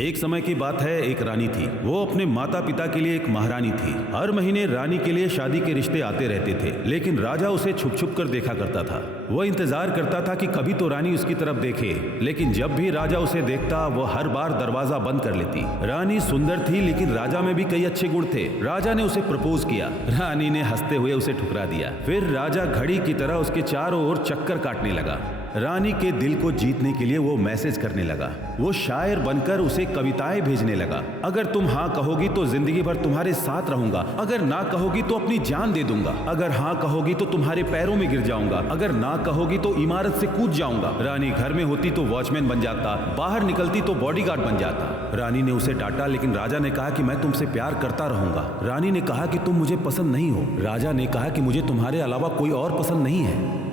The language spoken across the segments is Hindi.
एक समय की बात है, एक रानी थी। वो अपने माता पिता के लिए एक महारानी थी। हर महीने रानी के लिए शादी के रिश्ते आते रहते थे, लेकिन राजा उसे छुप छुप कर देखा करता था। वह इंतजार करता था कि कभी तो रानी उसकी तरफ देखे, लेकिन जब भी राजा उसे देखता वो हर बार दरवाजा बंद कर लेती। रानी सुंदर थी, लेकिन राजा में भी कई अच्छे गुण थे। राजा ने उसे प्रपोज किया। रानी ने हंसते हुए उसे ठुकरा दिया। फिर राजा घड़ी की तरह उसके चारों ओर चक्कर काटने लगा। रानी के दिल को जीतने के लिए वो मैसेज करने लगा। वो शायर बनकर उसे कविताएं भेजने लगा। अगर तुम हाँ कहोगी तो जिंदगी भर तुम्हारे साथ रहूंगा, अगर ना कहोगी तो अपनी जान दे दूंगा, अगर हाँ कहोगी तो तुम्हारे पैरों में गिर जाऊंगा, अगर ना कहोगी तो इमारत से कूद जाऊंगा। रानी घर में होती तो वॉचमैन बन जाता, बाहर निकलती तो बॉडीगार्ड बन जाता। रानी ने उसे डांटा, लेकिन राजा ने कहा कि मैं तुमसे प्यार करता रहूंगा। रानी ने कहा कि तुम मुझे पसंद नहीं हो। राजा ने कहा कि मुझे तुम्हारे अलावा कोई और पसंद नहीं है।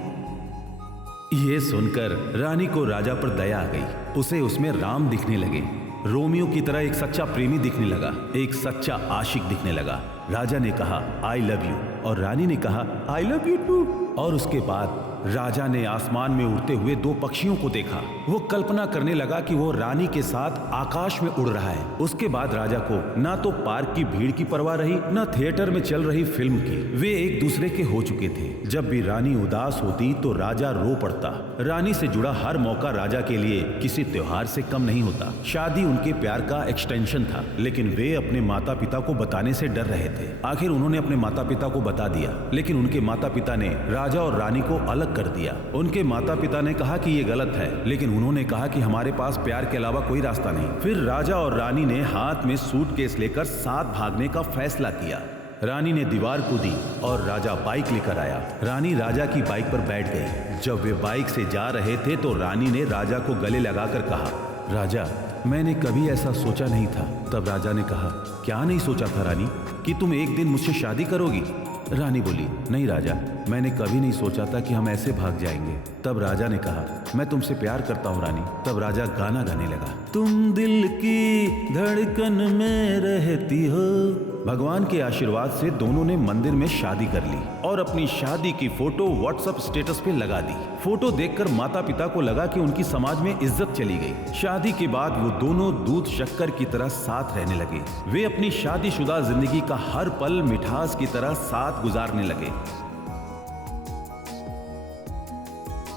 ये सुनकर रानी को राजा पर दया आ गई। उसे उसमें राम दिखने लगे। रोमियो की तरह एक सच्चा प्रेमी दिखने लगा, एक सच्चा आशिक दिखने लगा। राजा ने कहा आई लव यू और रानी ने कहा आई लव यू टू। और उसके बाद राजा ने आसमान में उड़ते हुए दो पक्षियों को देखा। वो कल्पना करने लगा कि वो रानी के साथ आकाश में उड़ रहा है। उसके बाद राजा को ना तो पार्क की भीड़ की परवाह रही, ना थिएटर में चल रही फिल्म की। वे एक दूसरे के हो चुके थे। जब भी रानी उदास होती तो राजा रो पड़ता। रानी से जुड़ा हर मौका राजा के लिए किसी त्योहार से कम नहीं होता। शादी उनके प्यार का एक्सटेंशन था, लेकिन वे अपने माता पिता को बताने से डर रहे थे। आखिर उन्होंने अपने माता पिता को बता दिया, लेकिन उनके माता पिता ने राजा और रानी को अलग कर दिया। उनके माता पिता ने कहा कि ये गलत है, लेकिन उन्होंने कहा कि हमारे पास प्यार के अलावा कोई रास्ता नहीं। फिर राजा और रानी ने हाथ में सूटकेस लेकर साथ भागने का फैसला किया। रानी ने दीवार कूदी और राजा बाइक लेकर आया। रानी राजा की बाइक पर बैठ गई। जब वे बाइक से जा रहे थे तो रानी ने राजा को गले लगाकर कहा, राजा मैंने कभी ऐसा सोचा नहीं था। तब राजा ने कहा, क्या नहीं सोचा था रानी, कि तुम एक दिन मुझसे शादी करोगी? रानी बोली, नहीं राजा, मैंने कभी नहीं सोचा था कि हम ऐसे भाग जाएंगे। तब राजा ने कहा, मैं तुमसे प्यार करता हूँ रानी। तब राजा गाना गाने लगा, तुम दिल की धड़कन में रहती हो। भगवान के आशीर्वाद से दोनों ने मंदिर में शादी कर ली और अपनी शादी की फोटो व्हाट्सएप स्टेटस पे लगा दी। फोटो देखकर माता पिता को लगा कि उनकी समाज में इज्जत चली गई। शादी के बाद वो दोनों दूध शक्कर की तरह साथ रहने लगे। वे अपनी शादीशुदा जिंदगी का हर पल मिठास की तरह साथ गुजारने लगे।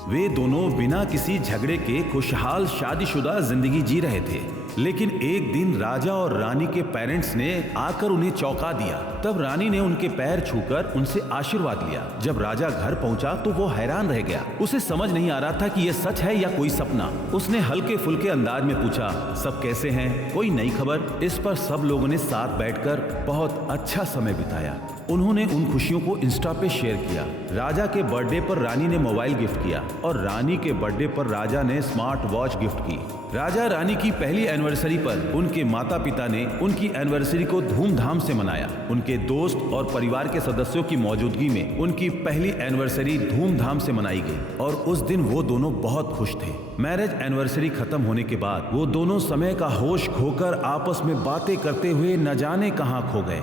वे दोनों बिना किसी झगड़े के खुशहाल शादीशुदा जिंदगी जी रहे थे। लेकिन एक दिन राजा और रानी के पेरेंट्स ने आकर उन्हें चौंका दिया। तब रानी ने उनके पैर छूकर उनसे आशीर्वाद लिया। जब राजा घर पहुंचा तो वो हैरान रह गया। उसे समझ नहीं आ रहा था कि यह सच है या कोई सपना। उसने हल्के फुल्के अंदाज में पूछा, सब कैसे हैं, कोई नई खबर? इस पर सब लोगों ने साथ बैठकर बहुत अच्छा समय बिताया। उन्होंने उन खुशियों को इंस्टा पे शेयर किया। राजा के बर्थडे पर रानी ने मोबाइल गिफ्ट किया और रानी के बर्थडे पर राजा ने स्मार्ट वॉच गिफ्ट की। राजा रानी की पहली एनिवर्सरी पर उनके माता पिता ने उनकी एनिवर्सरी को धूमधाम से मनाया। उनके दोस्त और परिवार के सदस्यों की मौजूदगी में उनकी पहली एनिवर्सरी धूमधाम से मनाई गई और उस दिन वो दोनों बहुत खुश थे। मैरिज एनिवर्सरी खत्म होने के बाद वो दोनों समय का होश खोकर आपस में बातें करते हुए न जाने कहां खो गए।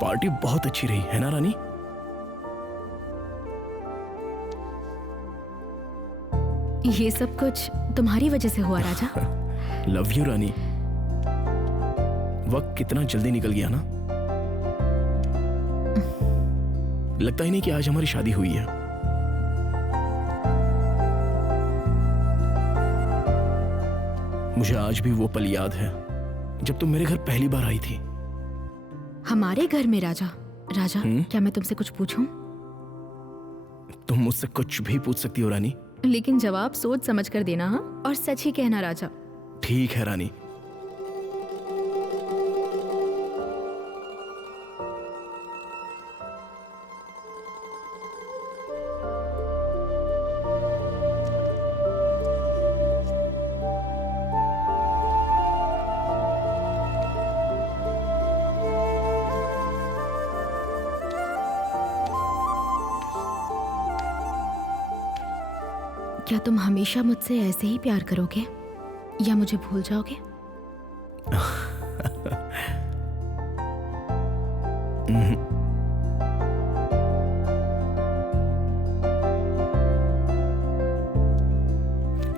पार्टी बहुत अच्छी रही है ना रानी? ये सब कुछ तुम्हारी वजह से हुआ राजा। लव यू रानी। वक्त कितना जल्दी निकल गया ना। लगता ही नहीं कि आज हमारी शादी हुई है। मुझे आज भी वो पल याद है जब तुम मेरे घर पहली बार आई थी। हमारे घर में राजा? राजा क्या मैं तुमसे कुछ पूछूं? तुम मुझसे कुछ भी पूछ सकती हो रानी, लेकिन जवाब सोच समझ कर देना, हाँ? और सच ही कहना राजा। ठीक है रानी। क्या तुम हमेशा मुझसे ऐसे ही प्यार करोगे या मुझे भूल जाओगे?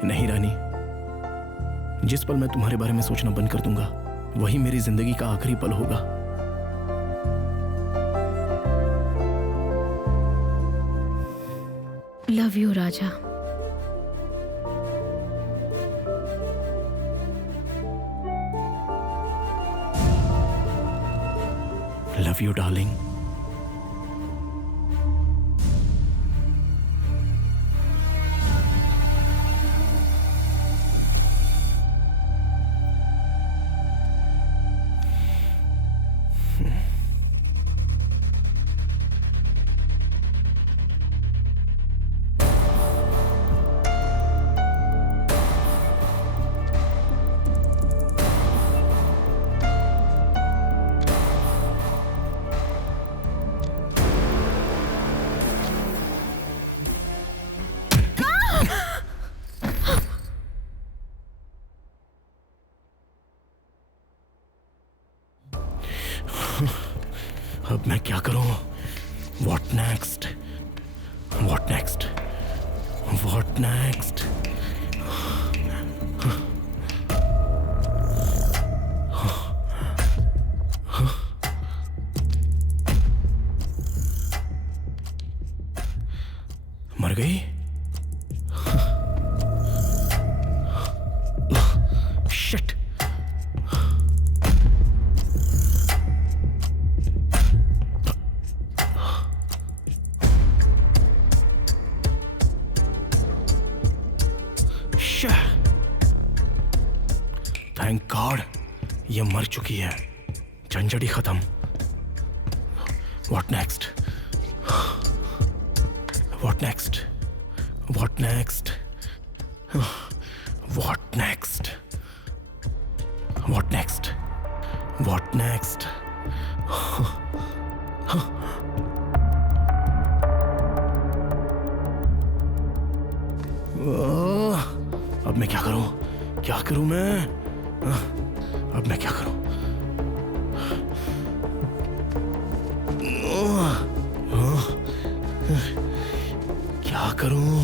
नहीं रानी, जिस पल मैं तुम्हारे बारे में सोचना बंद कर दूंगा वही मेरी जिंदगी का आखिरी पल होगा। Love you Raja. Love you darling. अब मैं क्या करूं? What next? What next? What next? मर गई? Shit! थैंक गॉड ये मर चुकी है, झंझट ही खत्म। What next? What next? What next? What next? What next? What next? अब मैं क्या करूं? क्या करूं मैं? अब मैं क्या करूं? क्या करूं?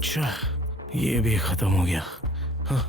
अच्छा, ये भी खत्म हो गया। हाँ।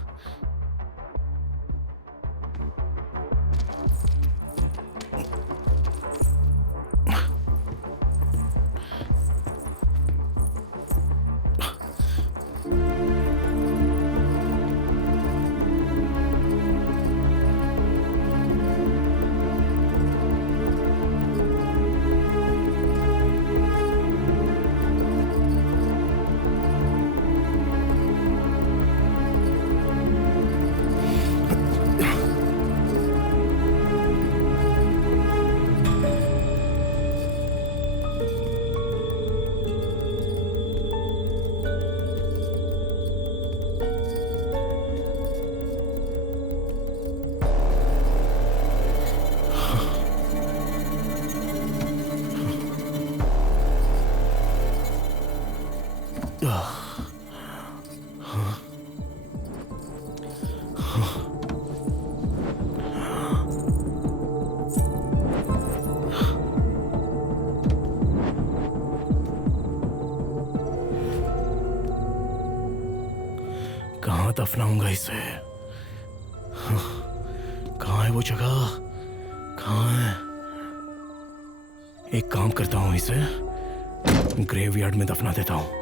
कहाँ दफनाऊंगा इसे? कहाँ है वो जगह? कहाँ है? एक काम करता हूँ, इसे ग्रेवयार्ड में दफना देता हूँ।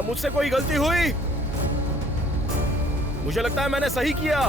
क्या मुझसे कोई गलती हुई? मुझे लगता है मैंने सही किया।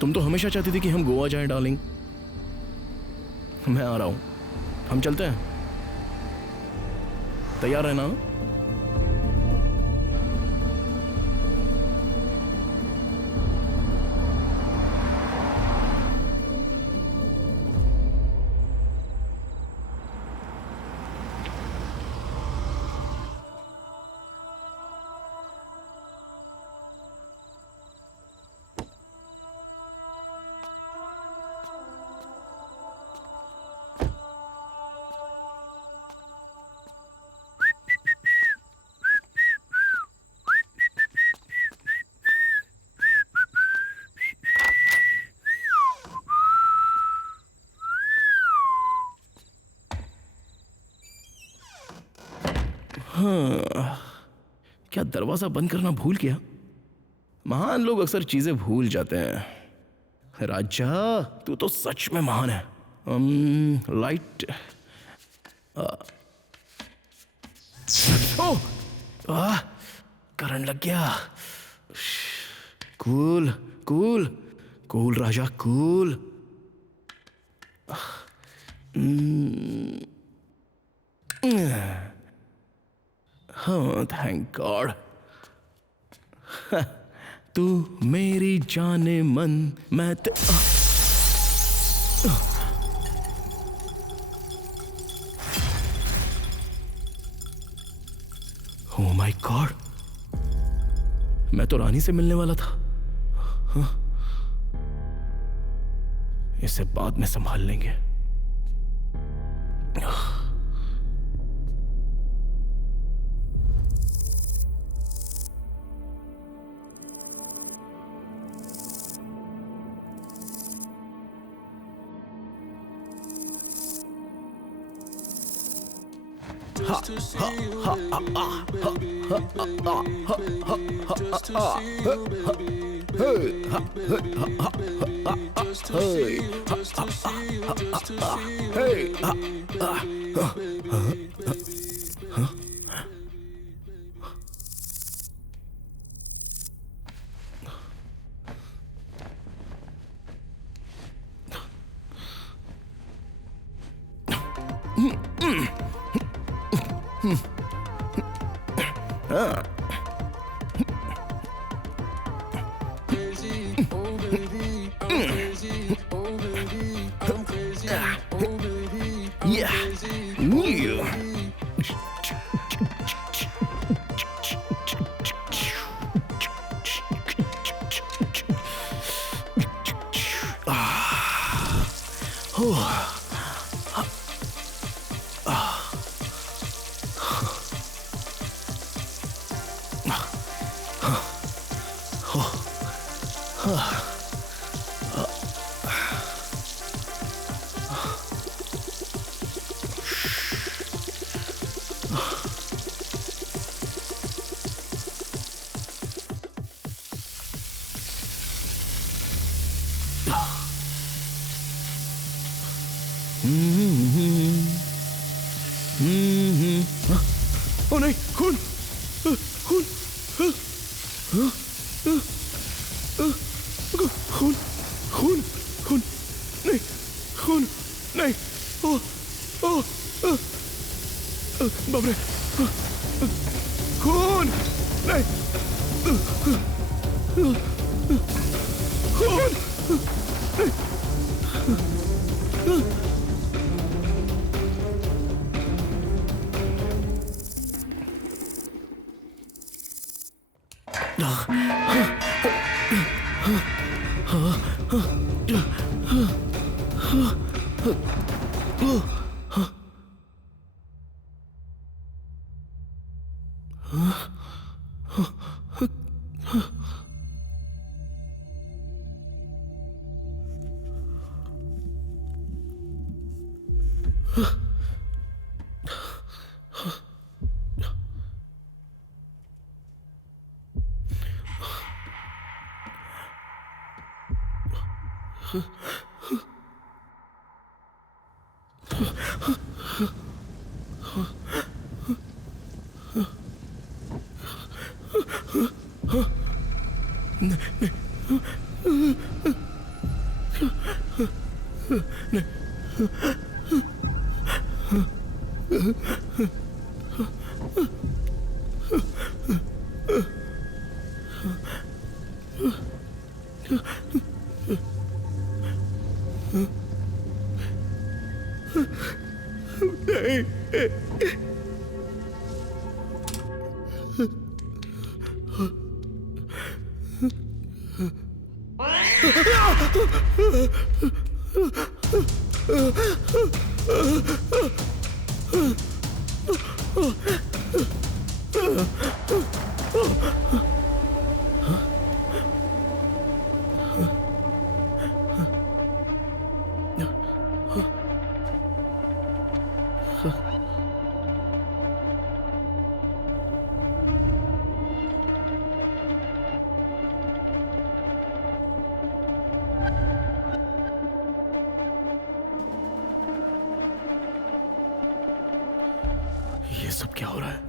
तुम तो हमेशा चाहती थी कि हम गोवा जाएं डार्लिंग। मैं आ रहा हूं, हम चलते हैं। तैयार है ना? क्या दरवाजा बंद करना भूल गया? महान लोग अक्सर चीजें भूल जाते हैं। राजा तू तो सच में महान है। लाइट करंट लग गया। कूल कूल कूल राजा कूल। हाँ थैंक गॉड। तू मेरी जाने मन मैं ओह माय गॉड, मैं तो रानी से मिलने वाला था। हाँ? इसे बाद में संभाल लेंगे। हाँ। Yeah. ओ नहीं, खून, खून, खून, खून, खून, नहीं, खून, नहीं, ओ, ओ, बाप रे, खून, नहीं, खून, ये सब क्या हो रहा है?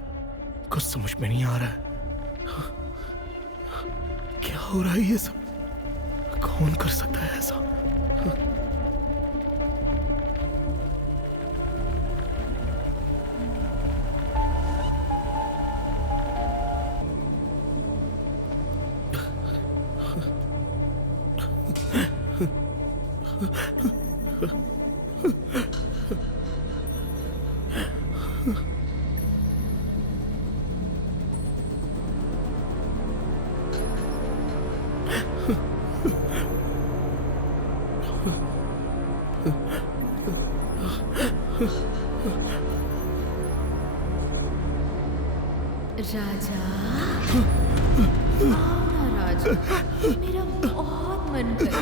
कुछ समझ में नहीं आ रहा है। क्या हो रहा है ये सब? कौन कर सकता है ऐसा? राजा, आओ ना राजा, मेरा बहुत मन कर।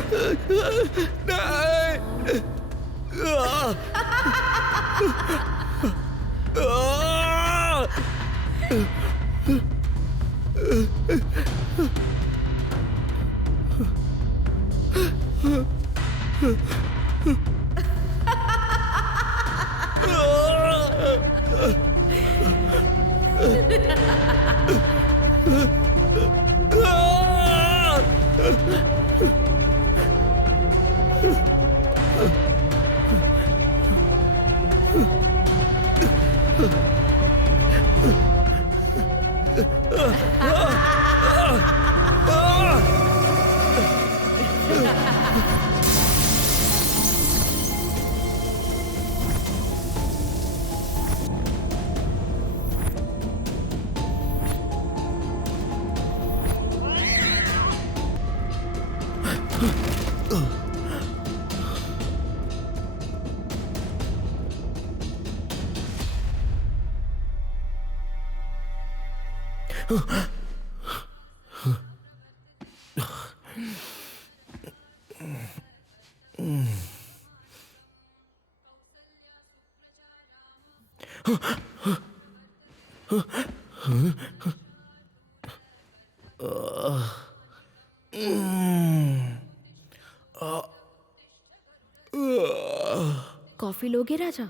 कॉफी लोगे राजा?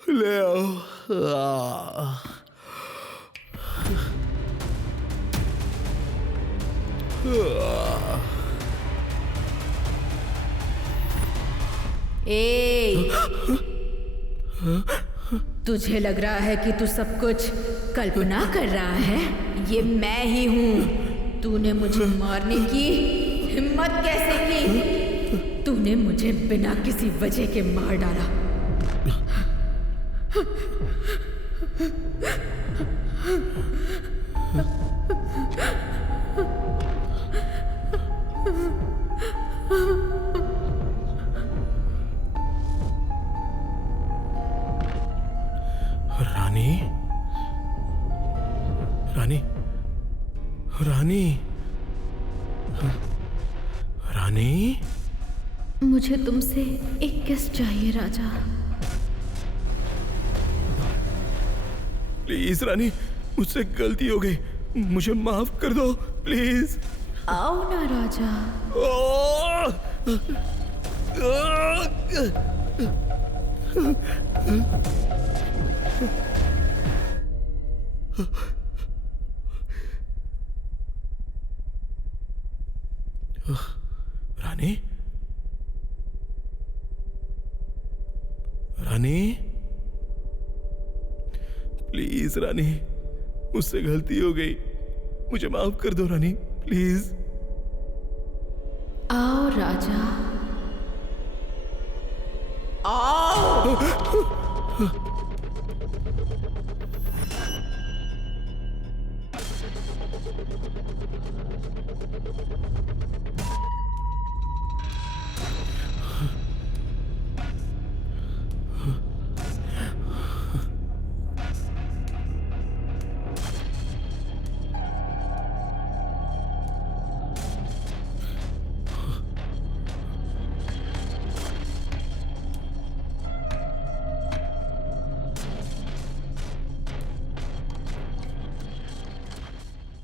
ले आओ। ए, तुझे लग रहा है कि तू सब कुछ कल्पना कर रहा है? ये मैं ही हूँ। तूने मुझे मारने की हिम्मत कैसे की? तूने मुझे बिना किसी वजह के मार डाला। रानी, रानी, रानी, रानी, मुझे तुमसे एक किस चाहिए राजा। प्लीज रानी, मुझसे गलती हो गई, मुझे माफ कर दो प्लीज। आओ ना राजा। रानी, रानी, प्लीज रानी, मुझसे गलती हो गई, मुझे माफ कर दो रानी, प्लीज। आओ राजा, आओ।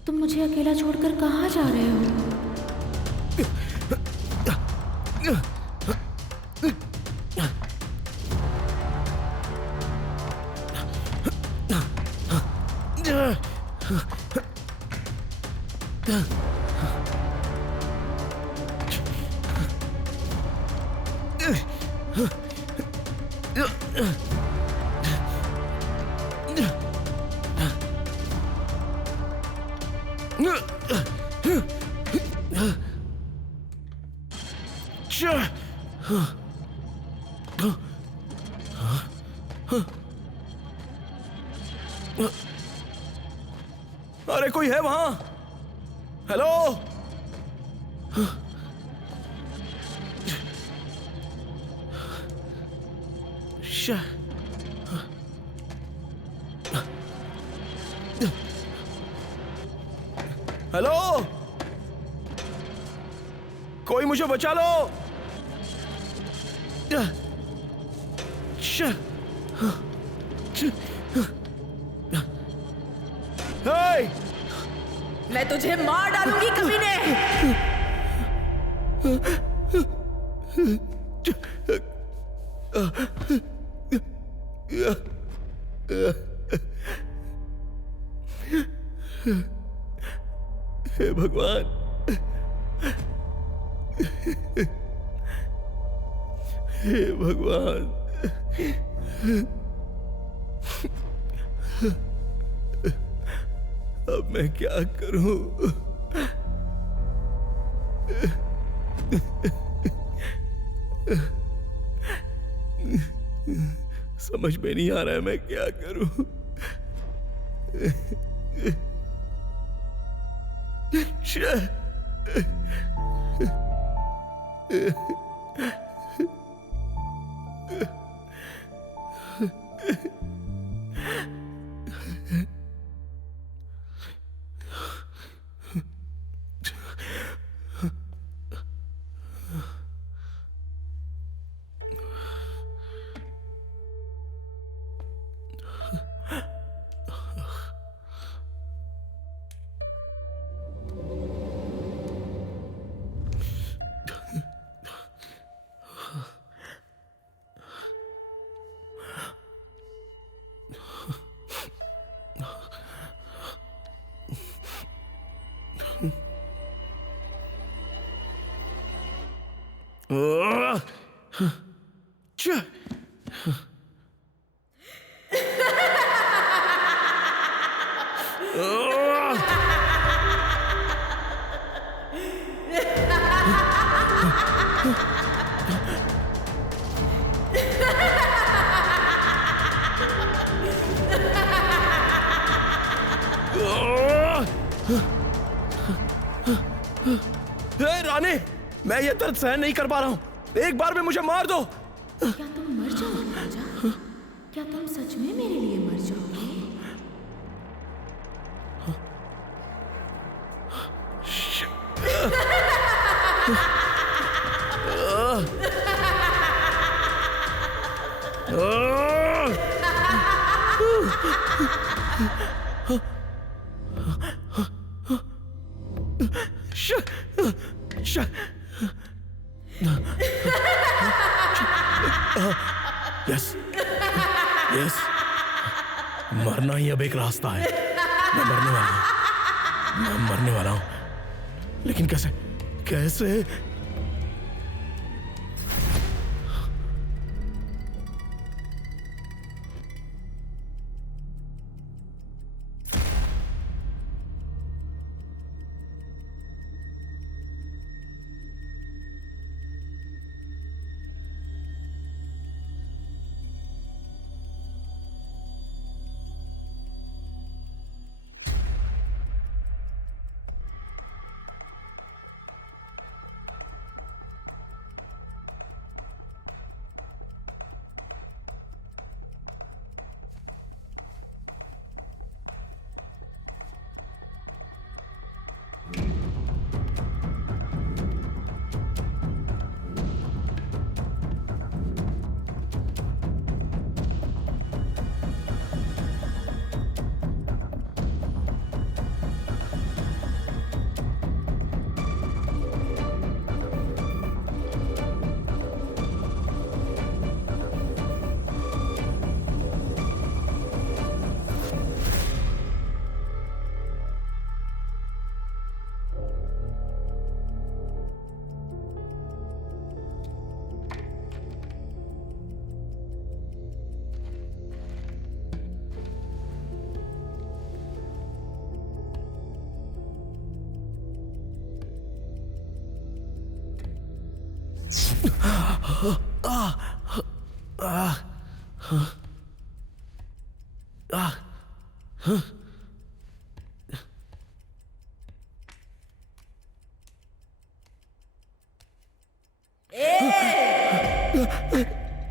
तुम मुझे अकेला छोड़कर कहाँ जा रहे हो? अरे कोई है वहां? हेलो? हेलो? कोई मुझे बचा लो। हे! मैं तुझे मार डालूंगी कमीने। हे भगवान, हे भगवान, अब मैं क्या करूं? समझ में नहीं आ रहा है मैं क्या करूं। रानी, मैं ये दर्द सहन नहीं कर पा रहा हूं, एक बार में मुझे मार दो। क्या तुम मर जाओगे राजा? क्या तुम सच में मेरे लिए मर जाओगे? यस यस, मरना ही अब एक रास्ता है। मैं मरने वाला हूं, लेकिन कैसे कैसे?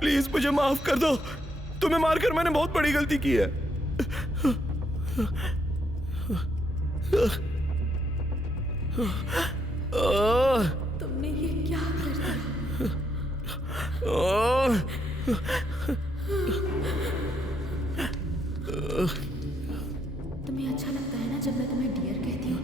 प्लीज मुझे माफ कर दो, तुम्हें मारकर मैंने बहुत बड़ी गलती की है। तुमने ये क्या कर दिया? तुम्हें अच्छा लगता है ना जब मैं तुम्हें डियर कहती हूँ?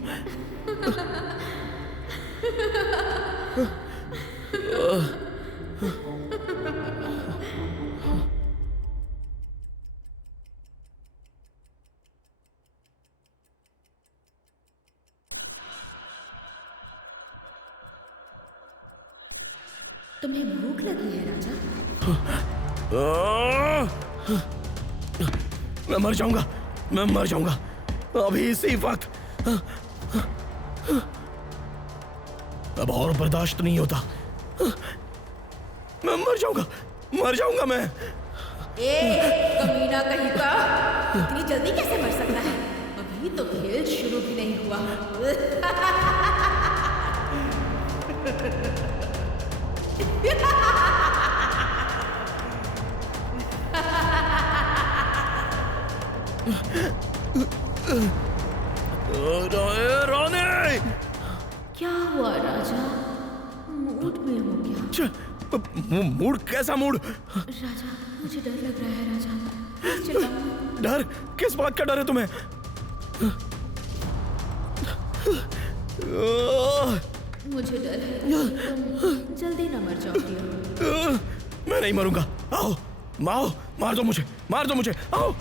तुम्हें भूख लगी है राजा? मैं मर जाऊंगा अभी इसी वक्त। अब और बर्दाश्त नहीं होता, मैं मर जाऊंगा मैं। कमीना कहीं का, इतनी जल्दी कैसे मर सकता है? अभी तो खेल शुरू भी नहीं हुआ। रानी! क्या हुआ राजा? मूड में हो क्या? मूड? कैसा मूड? राजा, मुझे डर लग रहा है राजा। चिल्लाओ मत। डर? किस बात का डर है तुम्हें? मुझे डर है कि तुम जल्दी न मर जाओगे। मैं नहीं मरूंगा। आओ, आओ, मार दो मुझे, मार दो मुझे, आओ।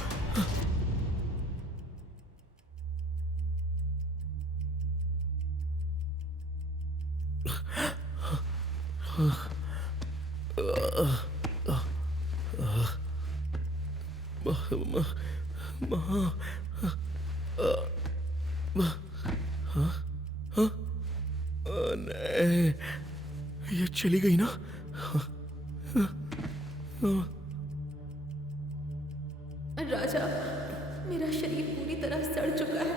नहीं, ये चली गई ना? राजा, मेरा शरीर पूरी तरह सड़ चुका है।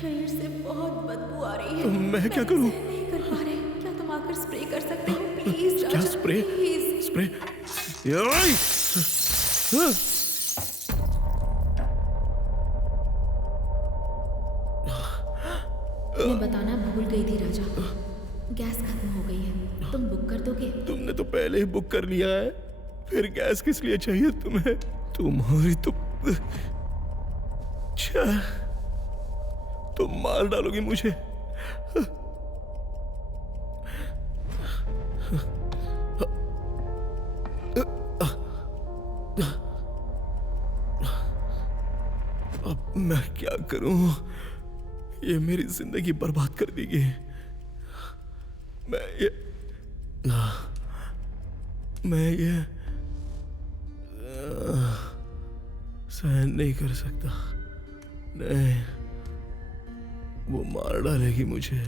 शरीर से बहुत बदबू आ रही है। मैं क्या करूं? सहन नहीं कर पा रहे। क्या तुम आकर स्प्रे कर सकते हो प्लीज? क्या राजा, स्प्रे? प्लीज। स्प्रे? मैं बताना भूल गई थी राजा, गैस खत्म हो गई है। तुम बुक कर दोगे? तुमने तो पहले ही बुक कर लिया है, फिर गैस किस लिए चाहिए तुम्हें? तुम्हारी तो अच्छा, तुम मार डालोगी मुझे। अब मैं क्या करूं? ये मेरी जिंदगी बर्बाद कर देगी। मैं ये सहन नहीं कर सकता। नहीं, वो मार डालेगी मुझे।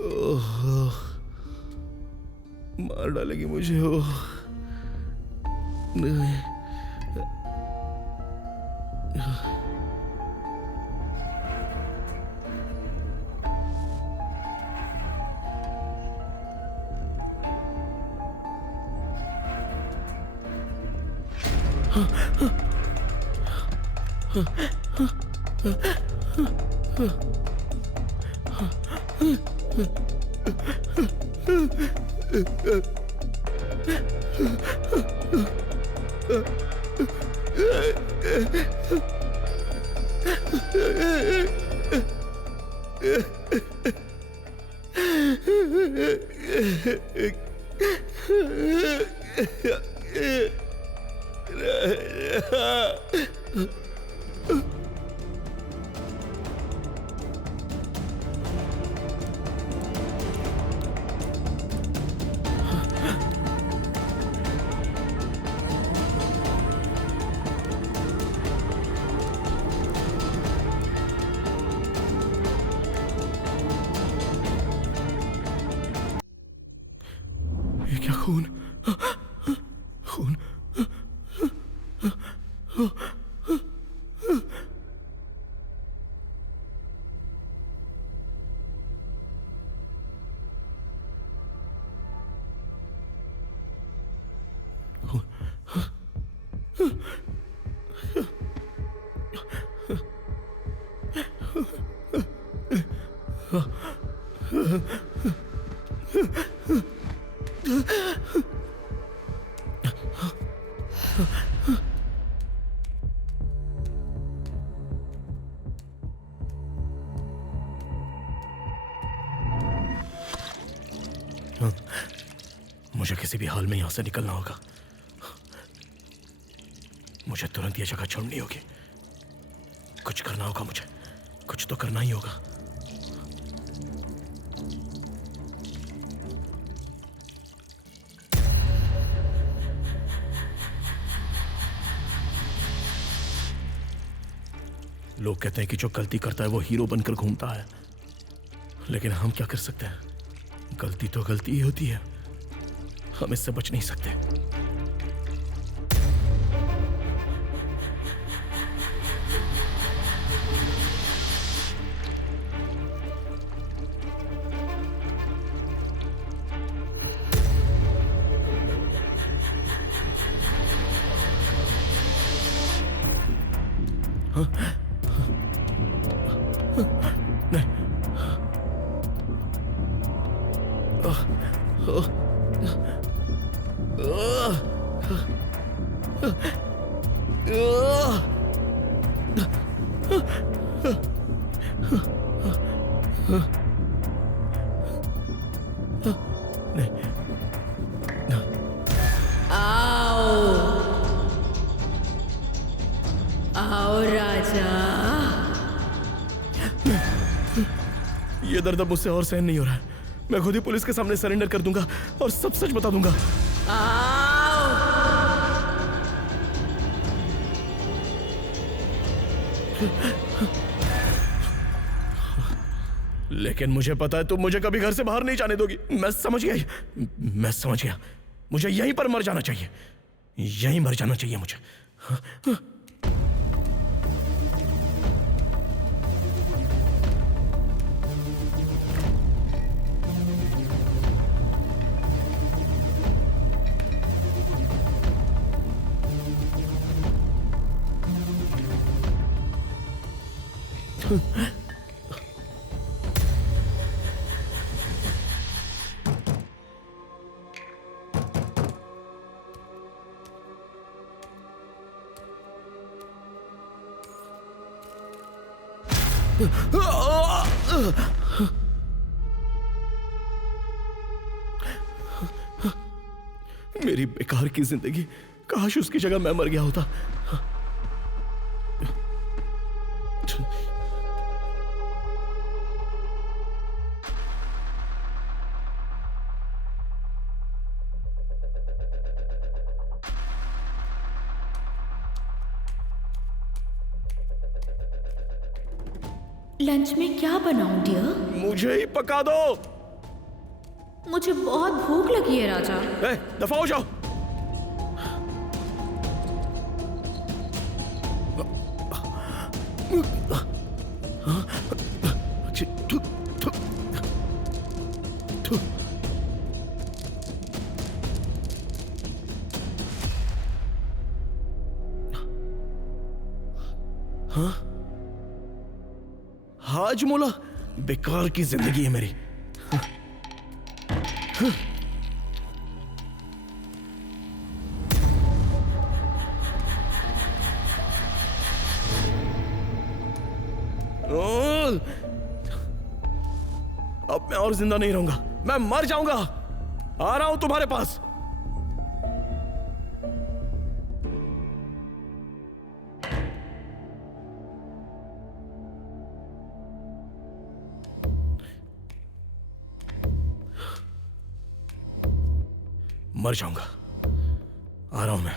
ओह, मार डालेगी मुझे। ओह नहीं। ये क्या खून? खून? मुझे किसी भी हाल में यहां से निकलना होगा। मुझे तुरंत ये जगह छोड़नी होगी। कुछ करना होगा मुझे, कुछ तो करना ही होगा। लोग कहते हैं कि जो गलती करता है वो हीरो बनकर घूमता है, लेकिन हम क्या कर सकते हैं? गलती तो गलती ही होती है, हम इससे बच नहीं सकते। आओ राजा। ये दर्द अब मुझसे और सहन नहीं हो रहा है। मैं खुद ही पुलिस के सामने सरेंडर कर दूंगा और सब सच बता दूंगा। आओ। लेकिन मुझे पता है तुम मुझे कभी घर से बाहर नहीं जाने दोगी। मैं समझ गया। मुझे यहीं पर मर जाना चाहिए। यहीं मर जाना चाहिए मुझे। मेरी बेकार की जिंदगी, काश उसकी जगह मैं मर गया होता। लंच में क्या बनाऊं डियर? मुझे ही पका दो। मुझे बहुत भूख लगी है राजा। दफा हो जाओ। हाँ, हाजमोला, बेकार की जिंदगी है मेरी। अब मैं और जिंदा नहीं रहूंगा, मैं मर जाऊंगा। आ रहा हूं तुम्हारे पास। मर जाऊंगा। आ रहा हूं मैं,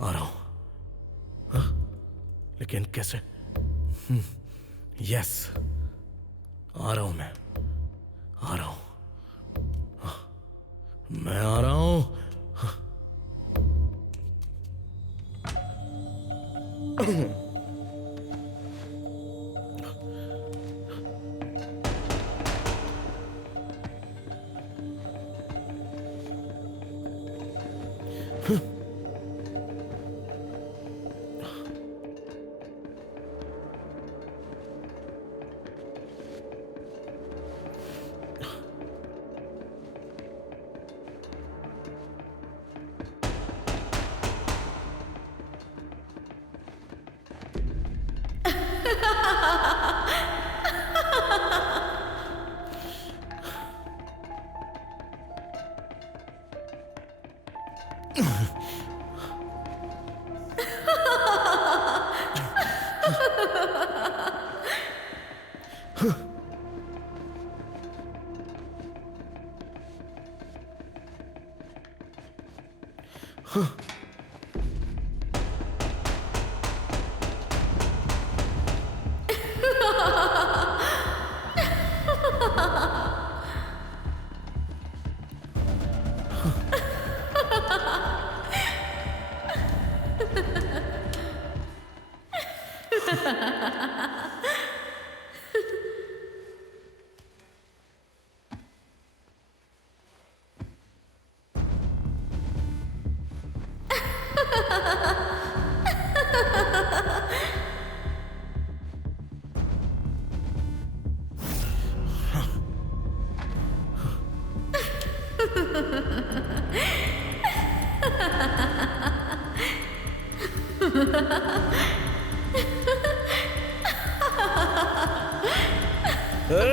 आ रहा हूं। हाँ? लेकिन कैसे? यस, आ रहा हूं मैं, आ रहा हूं। हाँ, मैं आ रहा हूं। हाँ।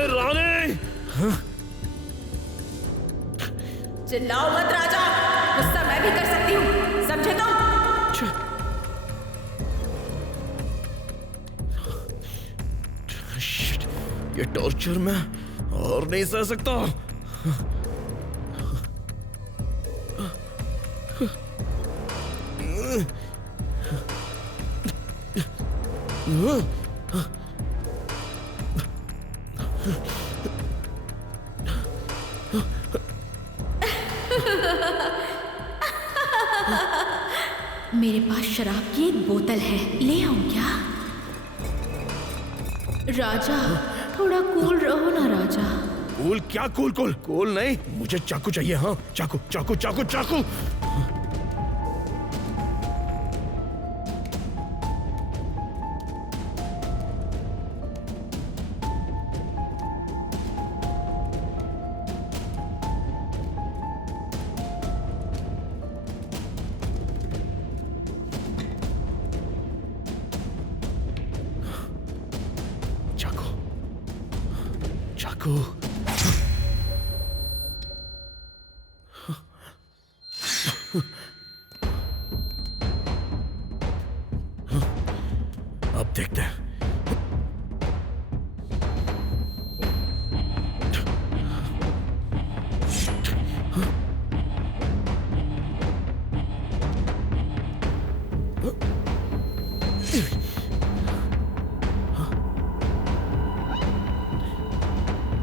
रानी! चिल्लाओ मत राजा, गुस्सा मैं भी कर सकती हूँ, समझे तुम? शिट, ये टॉर्चर मैं और नहीं सह सकता। मेरे पास शराब की एक बोतल है, ले आऊं क्या? राजा थोड़ा कूल रहो ना राजा। कूल क्या? कूल कूल कूल नहीं, मुझे चाकू चाहिए। हाँ, चाकू चाकू चाकू चाकू। चाकू चाकू। अब देखते हैं।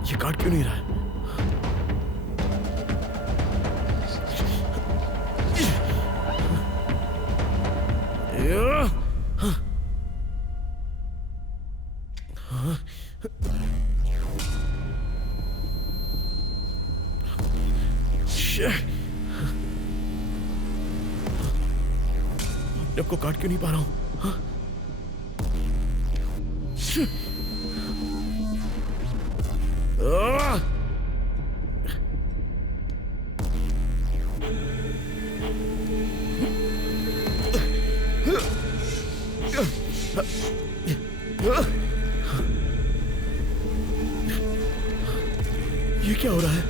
ये काट क्यों नहीं रहा है? अपने को काट क्यों नहीं पा रहा हूं? ये क्या हो रहा है?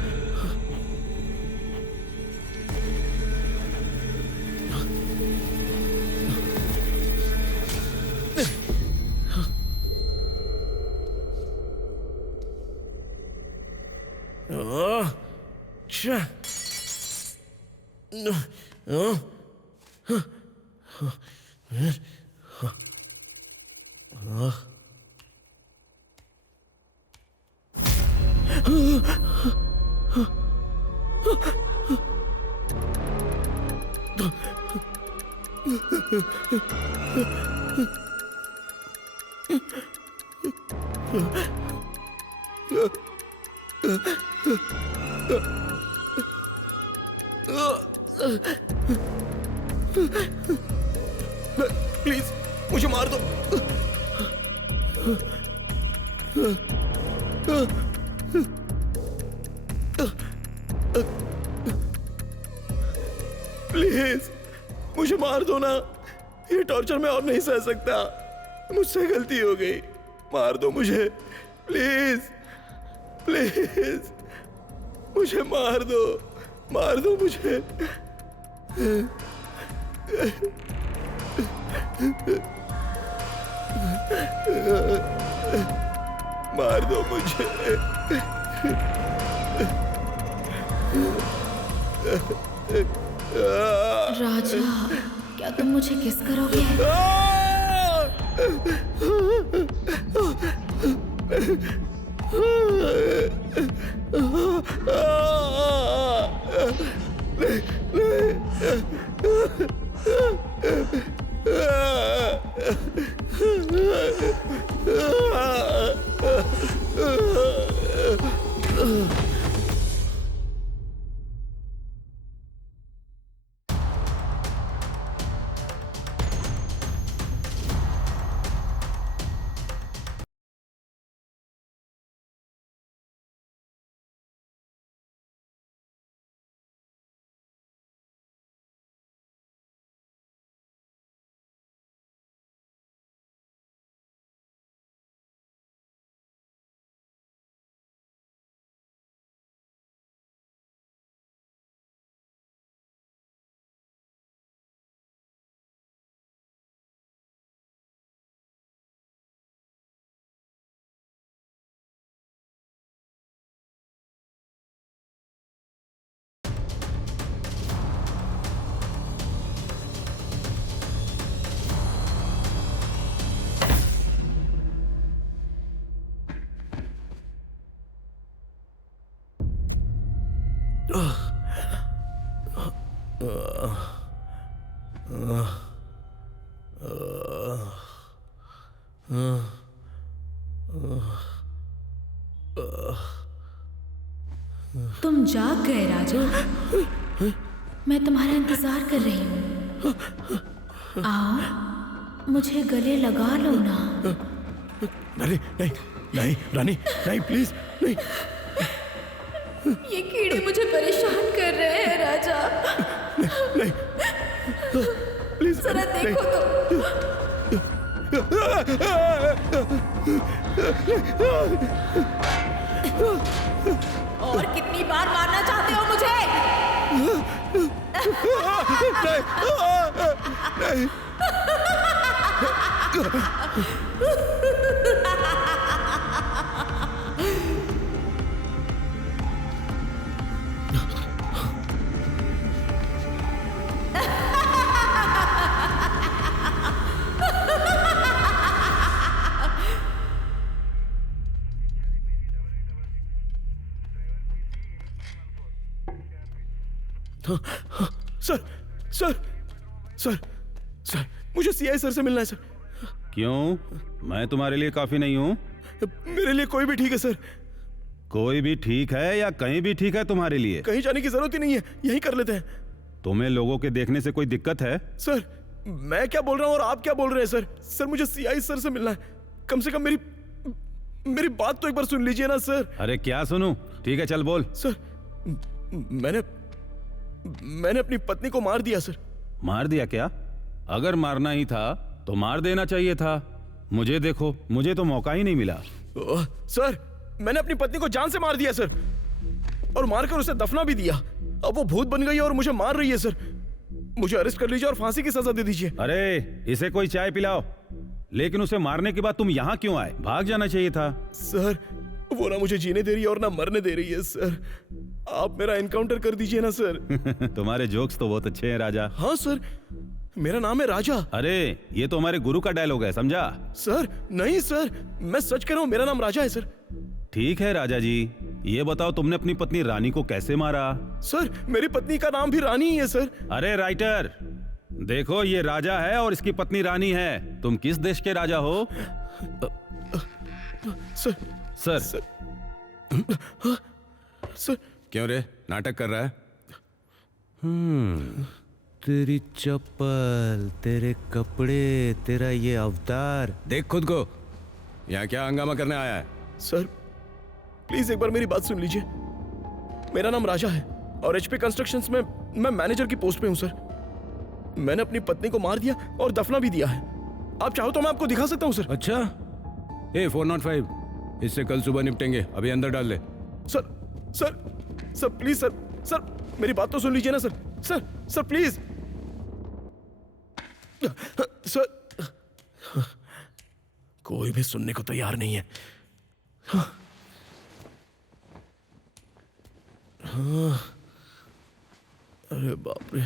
प्लीज मुझे मार दो। प्लीज मुझे मार दो ना, ये टॉर्चर मैं और नहीं सह सकता। मुझसे गलती हो गई, मार दो मुझे प्लीज। प्लीज मुझे मार दो मुझे। मार दो मुझे। राजा क्या तुम मुझे किस करोगे? तुम जाग गए राजा। मैं तुम्हारा इंतजार कर रही हूँ। आओ, मुझे गले लगा लो ना। नहीं नहीं नहीं रानी, नहीं प्लीज नहीं। ये कीड़े मुझे परेशान कर रहे हैं राजा। नहीं प्लीज जरा देखो तो। और कितनी बार मारना चाहते हो मुझे? नहीं। सर सर सर सर मुझे सीआई सर से मिलना है सर। क्यों? मैं तुम्हारे लिए काफी नहीं हूँ? मेरे लिए कोई भी ठीक है सर। कोई भी ठीक है या कहीं भी ठीक है तुम्हारे लिए? कहीं जाने की जरूरत ही नहीं है, यहीं कर लेते हैं। तुम्हें लोगों के देखने से कोई दिक्कत है? सर मैं क्या बोल रहा हूँ और आप क्या बोल रहे हैं सर? सर मुझे सीआई सर से मिलना है। कम से कम मेरी बात तो एक बार सुन लीजिए ना सर। अरे क्या सुनूं? ठीक है चल बोल। सर मैंने अपनी पत्नी को मार दिया सर। मार दिया क्या? अगर मारना ही था तो मार देना चाहिए था। मुझे देखो, मुझे तो मौका ही नहीं मिला। सर मैंने अपनी पत्नी को जान से मार दिया सर, और मारकर उसे दफना भी दिया। अब वो भूत बन गई और मुझे मार रही है सर। मुझे अरेस्ट कर लीजिए और फांसी की सजा दे दीजिए। अरे इसे कोई चाय पिलाओ। लेकिन उसे मारने के बाद तुम यहाँ क्यों आए? भाग जाना चाहिए था। सर वो ना मुझे जीने दे रही है और ना मरने दे रही है सर। आप मेरा एनकाउंटर कर दीजिए ना सर। तुम्हारे जोक्स तो बहुत अच्छे हैं राजा। हाँ सर, मेरा नाम है राजा। अरे ये तो हमारे गुरु का डायलॉग है, समझा? सर नहीं सर, मैं सच कह रहा हूँ, मेरा नाम राजा है सर। ठीक है राजा जी, ये बताओ तुमने अपनी पत्नी रानी को कैसे मारा? सर मेरी पत्नी का नाम भी रानी ही है सर। अरे राइटर, देखो ये राजा है और इसकी पत्नी रानी है। तुम किस देश के राजा हो? सर सर सर सर क्यों रे, नाटक कर रहा है? तेरी चप्पल, तेरे कपड़े, तेरा ये अवतार। देख खुद को, यहाँ क्या हंगामा करने आया है? सर प्लीज एक बार मेरी बात सुन लीजिए। मेरा नाम राजा है और एचपी कंस्ट्रक्शंस में मैं मैनेजर की पोस्ट पे हूँ सर। मैंने अपनी पत्नी को मार दिया और दफना भी दिया है। आप चाहो तो मैं आपको दिखा सकता हूँ सर। अच्छा, ए 405, इससे कल सुबह निपटेंगे, अभी अंदर डाल ले। Sir sir sir please sir, sir मेरी बात तो सुन लीजिए ना sir. Sir sir please sir. कोई भी सुनने को तैयार नहीं है। अरे बाप रे,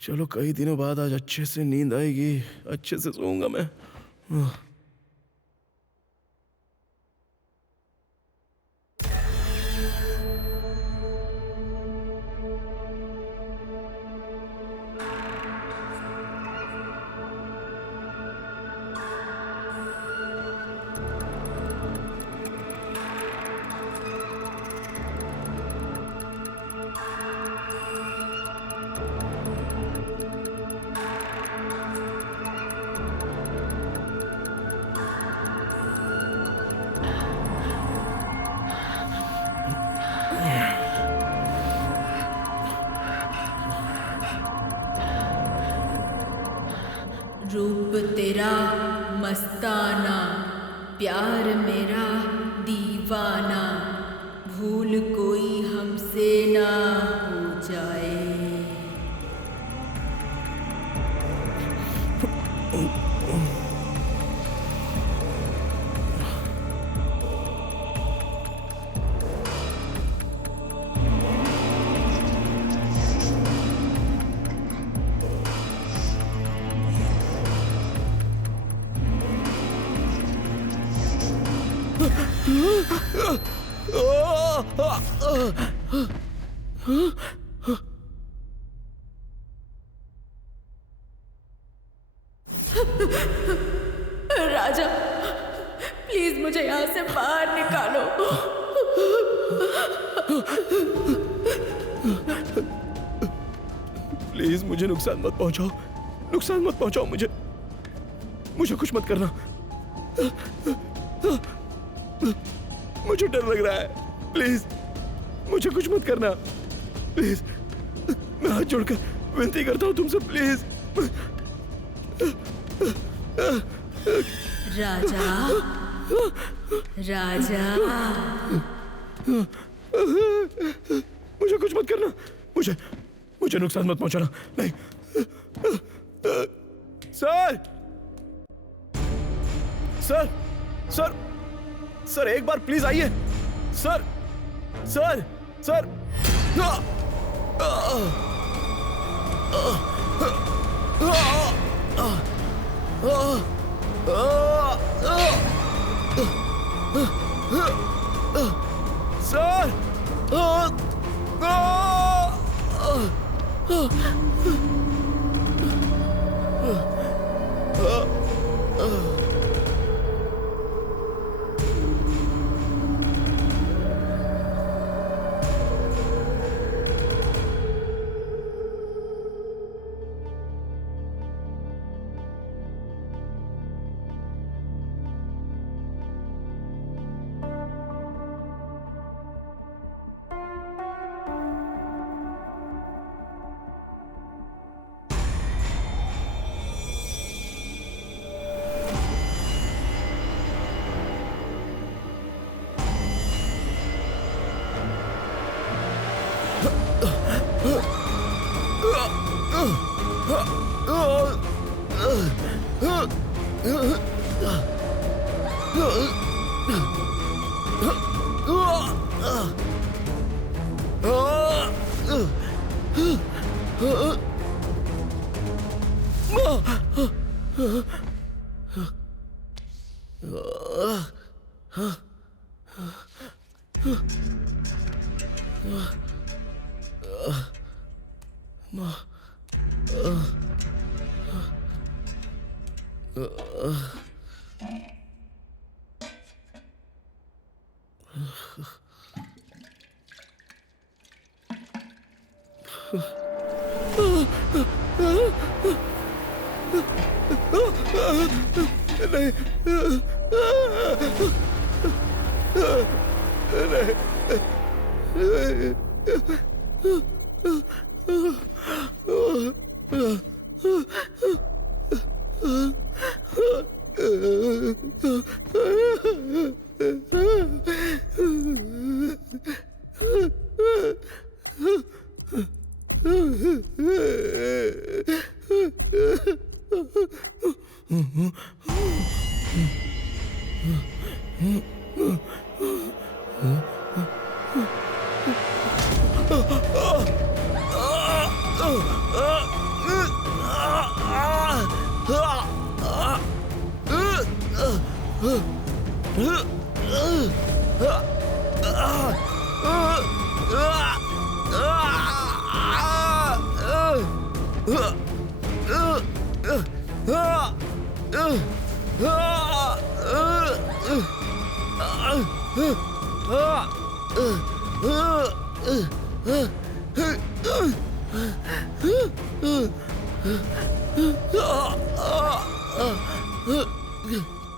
चलो कई दिनों बाद आज अच्छे से नींद आएगी, अच्छे से सोऊंगा मैं। रूप तेरा मस्ताना, प्यार मेरा दीवाना, भूल कोई हमसे ना हो जाए। राजा, प्लीज मुझे यहाँ से बाहर निकालो। प्लीज मुझे नुकसान मत पहुंचाओ, नुकसान मत पहुंचाओ मुझे, मुझे कुछ मत करना। मुझे डर लग रहा है, प्लीज मुझे कुछ मत करना, प्लीज। मैं हाथ जोड़कर विनती करता हूँ तुमसे, प्लीज। राजा, राजा, मुझे कुछ मत करना, मुझे नुकसान मत पहुंचाना, नहीं। सर, सर, सर, सर, एक बार प्लीज आइए। Sir, sir, sir. सर,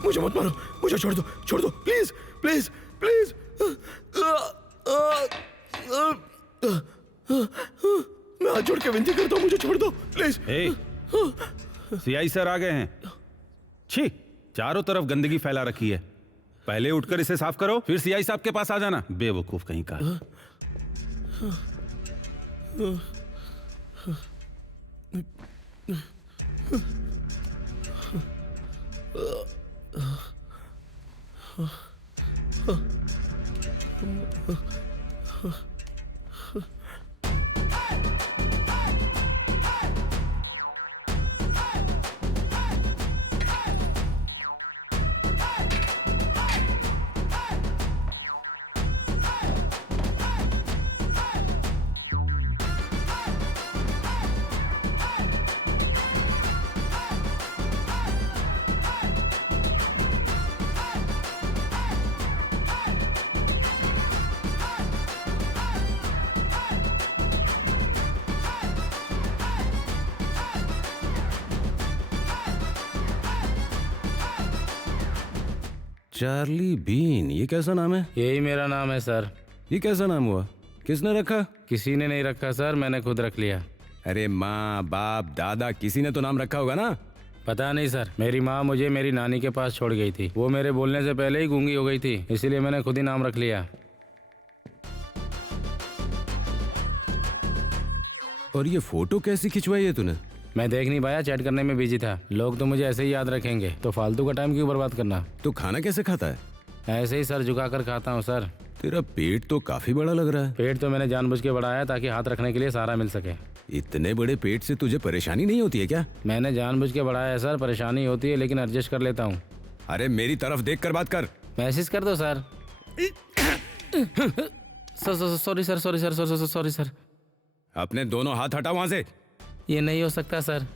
मुझे मत मारो, मुझे छोड़ दो, प्लीज, प्लीज, प्लीज। मैं हाथ जोड़ के विनती करता हूँ, मुझे छोड़ दो, प्लीज। सीआई सर आ गए हैं। छी, चारों तरफ गंदगी फैला रखी है। पहले उठकर इसे साफ करो, फिर सीआई साहब के पास आ जाना। बेवकूफ कहीं का। चार्ली बीन, ये कैसा नाम है? यही मेरा नाम है सर। ये कैसा नाम हुआ? किसने रखा? किसी ने नहीं रखा सर, मैंने खुद रख लिया। अरे माँ बाप दादा किसी ने तो नाम रखा होगा ना? पता नहीं सर, मेरी माँ मुझे मेरी नानी के पास छोड़ गई थी। वो मेरे बोलने से पहले ही गूंगी हो गई थी, इसीलिए मैंने खुद ही नाम रख लिया। और ये फोटो कैसी खिंचवाई है तूने? मैं देख नहीं पाया, चैट करने में बिजी था। लोग तो मुझे ऐसे ही याद रखेंगे, तो फालतू का टाइम क्यों बर्बाद करना। तो खाना कैसे खाता है? ऐसे ही सर, झुका कर खाता हूँ सर। तेरा पेट तो काफी बड़ा लग रहा है। पेट तो मैंने जानबूझ के बढ़ाया ताकि हाथ रखने के लिए सहारा मिल सके। इतने बड़े पेट से तुझे परेशानी नहीं होती है क्या? मैंने जानबूझ के बढ़ाया है सर, परेशानी होती है लेकिन एडजस्ट कर लेता हूँ। अरे मेरी तरफ देख कर बात कर। मैसेज कर दो sir. Sorry sir, sorry sir, sorry sir. अपने दोनों हाथ हटा वहां से। ये नहीं हो सकता सर,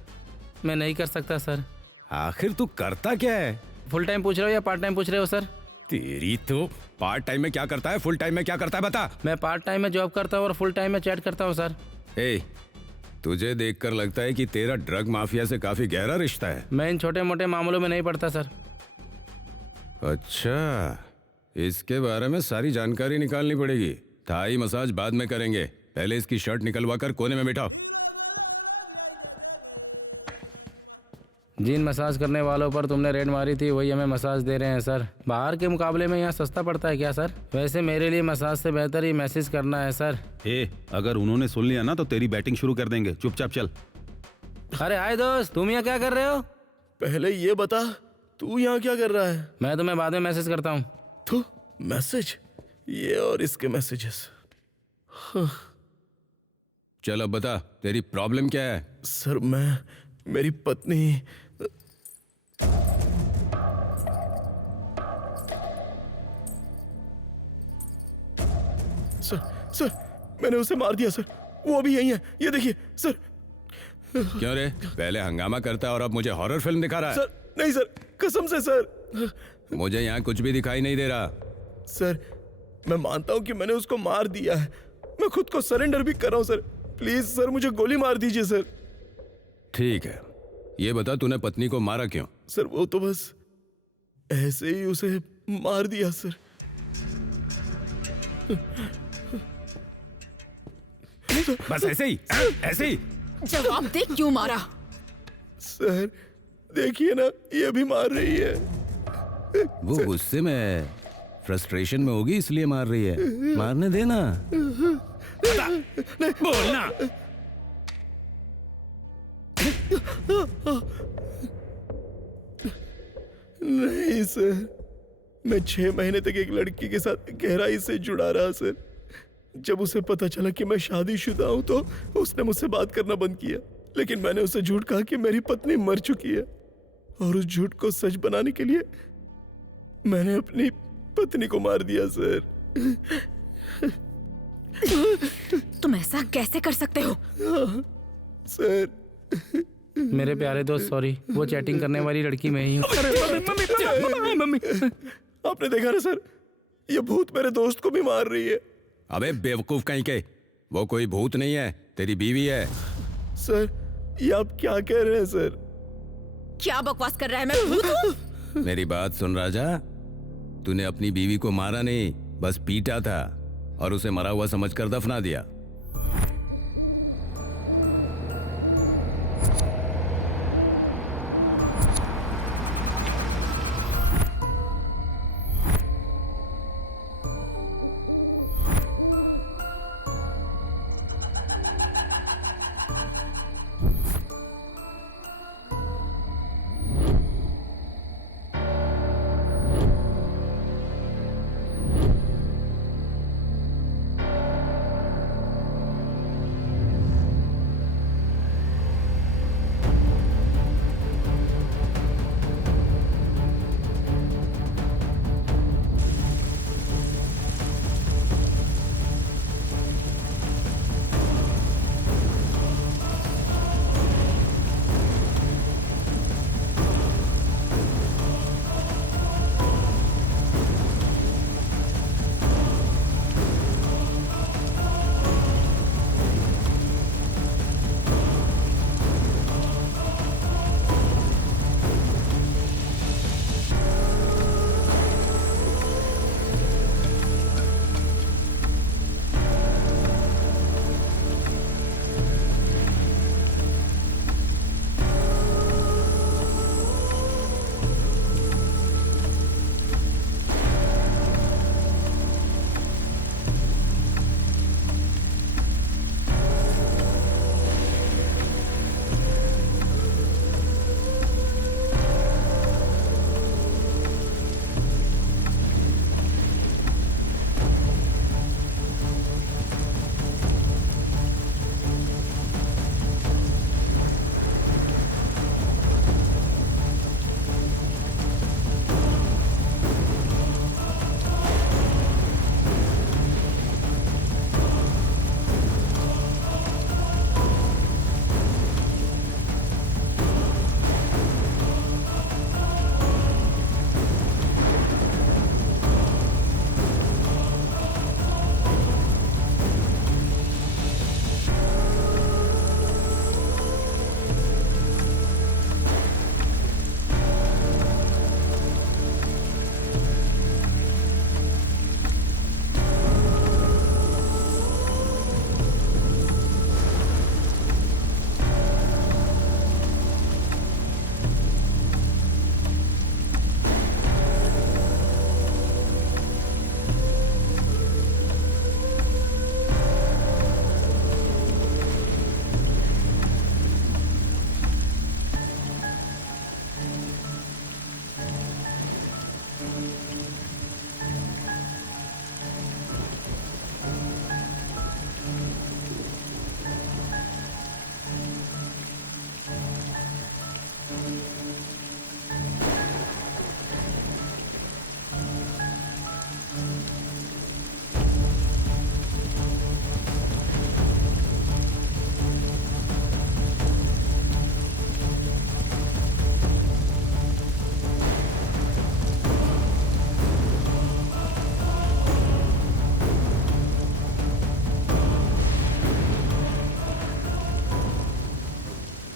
मैं नहीं कर सकता सर। आखिर तू करता क्या है? फुल टाइम पूछ रहे हो या पार्ट टाइम पूछ रहे हो सर? तेरी तो पार्ट टाइम में क्या करता है, फुल टाइम में क्या करता है बता। मैं पार्ट टाइम में जॉब करता हूँ और फुल टाइम में चैट करता हूँ सर। ए, तुझे देखकर लगता है कि तेरा ड्रग माफिया से काफी गहरा रिश्ता है। मैं इन छोटे मोटे मामलों में नहीं पड़ता सर। अच्छा, इसके बारे में सारी जानकारी निकालनी पड़ेगी। थाई मसाज बाद में करेंगे, पहले इसकी शर्ट निकलवा कर कोने में बैठाओ। जिन मसाज करने वालों पर तुमने रेड मारी थी वही हमें मसाज दे रहे हैं सर। बाहर के मुकाबले में यहाँ सस्ता पड़ता है क्या सर? वैसे मेरे लिए मसाज से बेहतर ही मैसेज करना है सर। अगर उन्होंने सुन लिया ना तो तेरी बैटिंग शुरू कर देंगे। चुपचाप चल। अरे हाय दोस्त, तुम यहाँ क्या कर रहे हो? पहले ये बता, तू यहाँ क्या कर रहा है? मैं तुम्हें बाद में मैसेज करता हूँ। तो मैसेज, ये और इसके मैसेजेस। चल अब बता, तेरी प्रॉब्लम क्या है? सर मेरी पत्नी सर मैंने उसे मार दिया सर। वो भी यही है, ये देखिए सर। क्यों रे, पहले हंगामा करता और अब मुझे हॉरर फिल्म दिखा रहा है? सर नहीं सर, कसम से सर। मुझे यहाँ कुछ भी दिखाई नहीं दे रहा। सर मैं मानता हूँ कि मैंने उसको मार दिया है। मैं खुद को सरेंडर भी कर रहा हूँ सर। प्लीज सर मुझे गोली मार दीजिए सर। ठीक है, ये बता तूने पत्नी को मारा क्यों? सर वो तो बस ऐसे ही उसे मार दिया सर। बस ऐसे ही, ऐसे ही। जवाब दे, क्यों मारा? सर देखिए ना, ये भी मार रही है। वो गुस्से में, फ्रस्ट्रेशन में होगी इसलिए मार रही है। मारने देना। बोलना। नहीं सर, मैं 6 महीने तक एक लड़की के साथ गहराई से जुड़ा रहा सर। जब उसे पता चला कि मैं शादीशुदा हूं तो उसने मुझसे बात करना बंद किया। लेकिन मैंने उसे झूठ कहा कि मेरी पत्नी मर चुकी है, और उस झूठ को सच बनाने के लिए मैंने अपनी पत्नी को मार दिया सर। तुम ऐसा कैसे कर सकते हो? सर मेरे प्यारे दोस्त सॉरी, वो चैटिंग करने वाली लड़की मैं ही हूँ। मम्मी आपने देखा ना सर, ये भूत मेरे दोस्त को भी मार रही है। अबे बेवकूफ कहीं के, वो कोई भूत नहीं है, तेरी बीवी है। सर ये आप क्या कह रहे हैं सर? क्या बकवास कर रहा है? मैं भूत हूँ? मेरी बात सुन राजा, तूने अपनी बीवी को मारा नहीं, बस पीटा था और उसे मरा हुआ समझकर दफना दिया।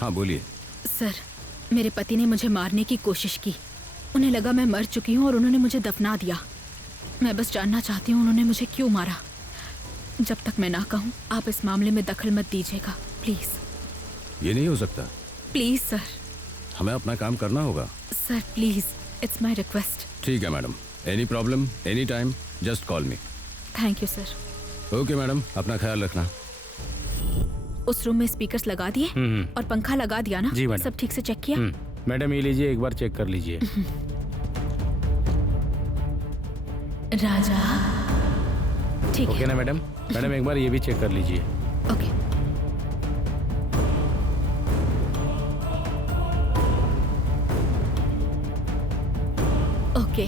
हाँ बोलिए। सर, मेरे पति ने मुझे मारने की कोशिश की। उन्हें लगा मैं मर चुकी हूँ और उन्होंने मुझे दफना दिया। मैं बस जानना चाहती हूँ उन्होंने मुझे क्यों मारा। जब तक मैं ना कहूँ आप इस मामले में दखल मत दीजिएगा, प्लीज। ये नहीं हो सकता। Please sir. हमें अपना काम करना होगा। Sir please, it's my request. ठीक है madam, any problem any time just call me. Thank you sir. Okay madam, अपना ख्याल रखना। उस रूम में स्पीकर्स लगा दिए और पंखा लगा दिया ना? जी मैडम। सब ठीक से चेक किया? मैडम ये लीजिए, एक बार चेक कर लीजिए। राजा, ठीक ओके है। ना मैडम? मैडम एक बार ये भी चेक कर लीजिए। ओके। ओके।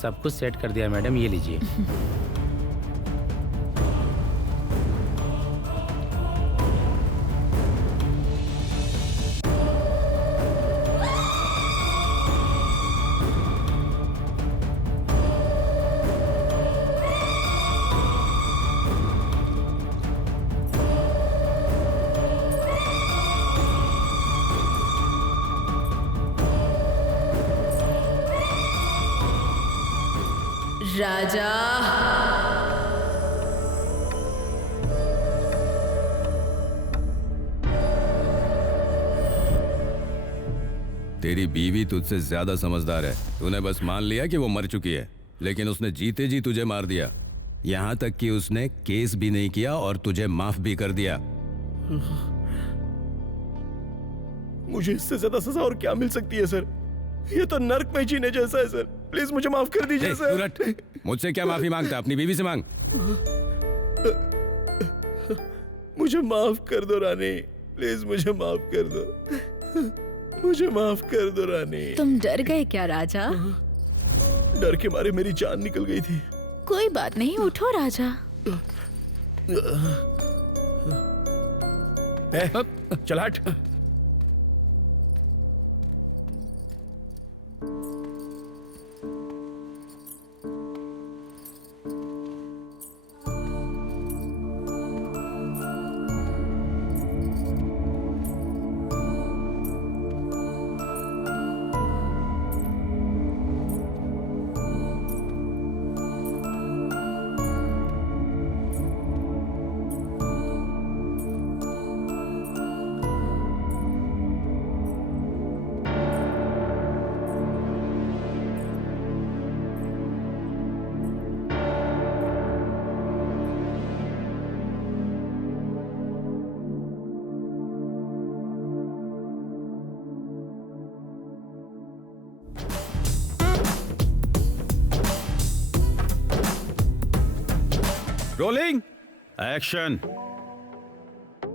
सब कुछ सेट कर दिया मैडम, ये लीजिए। राजा, तेरी बीवी तुझसे ज्यादा समझदार है। तूने बस मान लिया कि वो मर चुकी है, लेकिन उसने जीते जी तुझे मार दिया। यहाँ तक कि उसने केस भी नहीं किया और तुझे माफ भी कर दिया। मुझे इससे ज्यादा सजा और क्या मिल सकती है सर? ये तो नर्क में जीने जैसा है सर। प्लीज मुझे माफ कर दीजिए सर। तू रट। मुझसे क्या माफी मांगता, अपनी बीवी से मांग। मुझे माफ कर दो रानी, प्लीज मुझे माफ कर दो। मुझे माफ कर दो रानी। तुम डर गए क्या राजा? डर के मारे मेरी जान निकल गई थी। कोई बात नहीं, उठो राजा। चल हट। Rolling action.